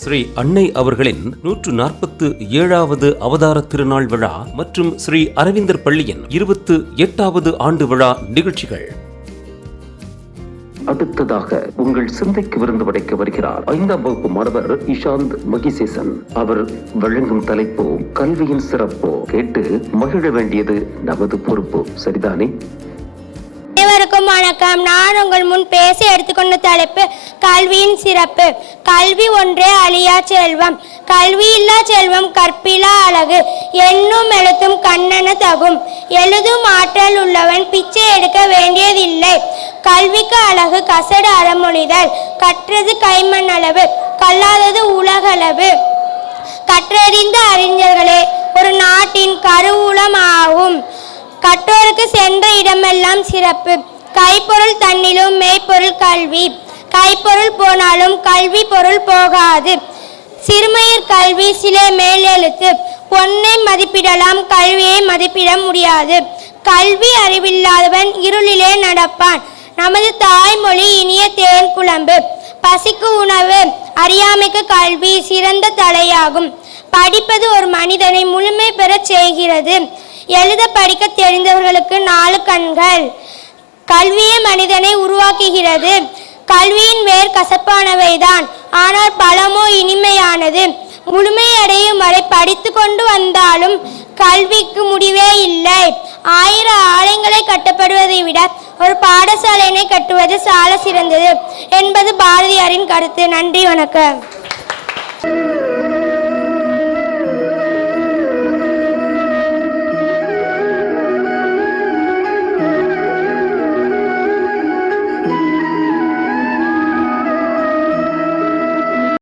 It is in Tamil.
ஸ்ரீ அன்னை அவர்களின் 147வது அவதார திருநாள் விழா மற்றும் ஸ்ரீ அரவிந்தர் பள்ளியின் 28வது ஆண்டு விழா நிகழ்ச்சிகள். அடுத்ததாக உங்கள் சிந்தைக்கு விருந்து படைக்க வருகிறார் 5ஆம் வகுப்பு மாணவர் இஷாந்த் மகிசேசன். அவர் வழங்கும் தலைப்பு கல்வியின் சிறப்பு. கேட்டு மகிழ வேண்டியது நமது பொறுப்பு. சரிதானே? அனைவருக்கும் வணக்கம். நான் உங்கள் முன் பேச எடுத்துக்கொண்ட தலைப்பு கல்வியின் சிறப்பு. கல்வி ஒன்றே அழியா செல்வம். கல்வி இல்லா செல்வம் கற்பிலா அழகு. எண்ணும் எழுத்தும் கண்ணென தகும். எழுதும் ஆற்றல் உள்ளவன் பிச்சை எடுக்க வேண்டியதில்லை. கல்விக்கு அழகு கசடு அறமொழிதல். கற்றது கைமண் அளவு, கல்லாதது உலகளவு. கற்றறிந்த அறிஞர்களே ஒரு நாட்டின் கருவூலம் ஆகும். கற்றோருக்கு சென்ற இடமெல்லாம் சிறப்பு. கைப்பொருள் தன்னிலும் மெய்ப்பொருள் கல்வி. கைப்பொருள் போனாலும் கல்வி பொருள் போகாது. சிறுமையர் கல்வி சிலை மேல் எழுத்து. பொன்னை மதிப்பிடலாம், கல்வியை மதிப்பிட முடியாது. கல்வி அறிவில்லாதவன் இருளிலே நடப்பான். நமது தாய்மொழி இனிய தேன் குழம்பு. பசிக்கு உணவு, அறியாமைக்கு கல்வி சிறந்த தலையாகும். படிப்பது ஒரு மனிதனை முழுமை பெற செய்கிறது. எழுத படிக்க தெரிந்தவர்களுக்கு 4 கண்கள். கல்வியே மனிதனை உருவாக்குகிறது. கல்வியின் வேர் கசப்பானவைதான், ஆனால் பழமோ இனிமையானது. முழுமையடையும் வரை படித்து கொண்டு வந்தாலும் கல்விக்கு முடிவே இல்லை. 1000 ஆலயங்களை கட்டப்படுவதை விட ஒரு பாடசாலையினை கட்டுவது சால சிறந்தது என்பது பாரதியாரின் கருத்து. நன்றி, வணக்கம்.